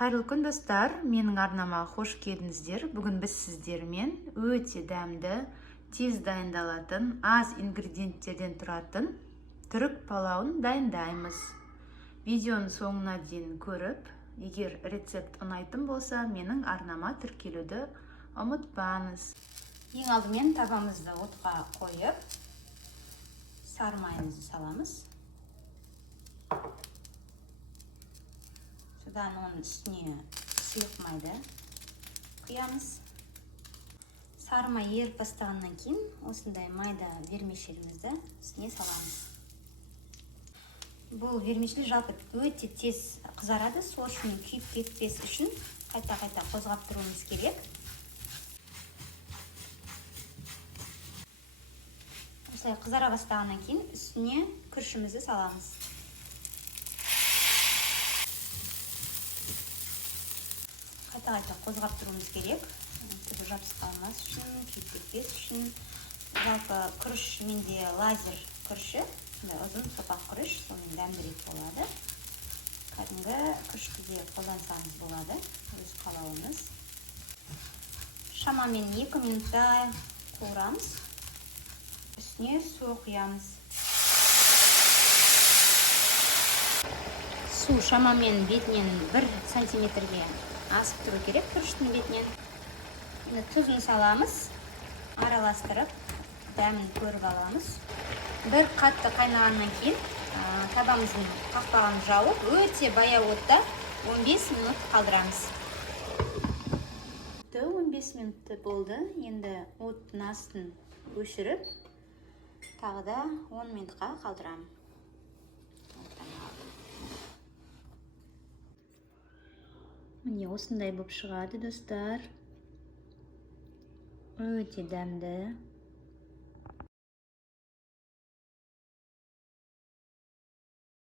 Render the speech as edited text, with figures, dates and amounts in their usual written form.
Қайырлы күн достар, менің арнама қош келдіңіздер. Бүгін біз сіздермен өте дәмді, тез дайындалатын, аз ингредиенттерден тұратын түрік палауын дайындаймыз. Видеоның соңына дейін көріп, егер рецепт ұнайтын болса, менің арнама тіркелуді ұмытпаңыз. Ең алдымен табамызды отқа қойып, сары майымызды саламыз. Содан оның үстіне сұйық майды құямыз. Сары май еріп бастағаннан кейін осындай майда вермишелімізді үстіне саламыз. Бұл вермишель жалпы өте тез қызарады, сол үшін күйіп кетпес үшін қайта-қайта қозғап тұруымыз керек. Осылай қызара бастағаннан кейін үстіне күрішімізді саламыз. Қайта-қайта қозғап тұруымыз керек. Түбі жабысып қалмас үшін, күйіп кетпес үшін. Жалпы күріш менде лазер күріші, ұзын сопақ күріш, соның дәмдірек болады. Кәдімгі күрішті де қолдансаңыз болады, өз қалауыңыз. Шамамен 2 минутта қуырамыз. Үстіне су құямыз. Су шамамен бетінен 1 сантиметрге асып тұру керек күріштің бетінен. Тұзын саламыз, араластырып, дәмін көріп аламыз. Бір қатты қайнағаннан кейін табамыздың қақпағын жауып, өте баяу отта 15 минут қалдырамыз. 15 минутты болды. Енді оттың астын өшіріп, тағы да 10 минутқа қалдырам. Міне осындай болып шығады, достар. Өте дәмді.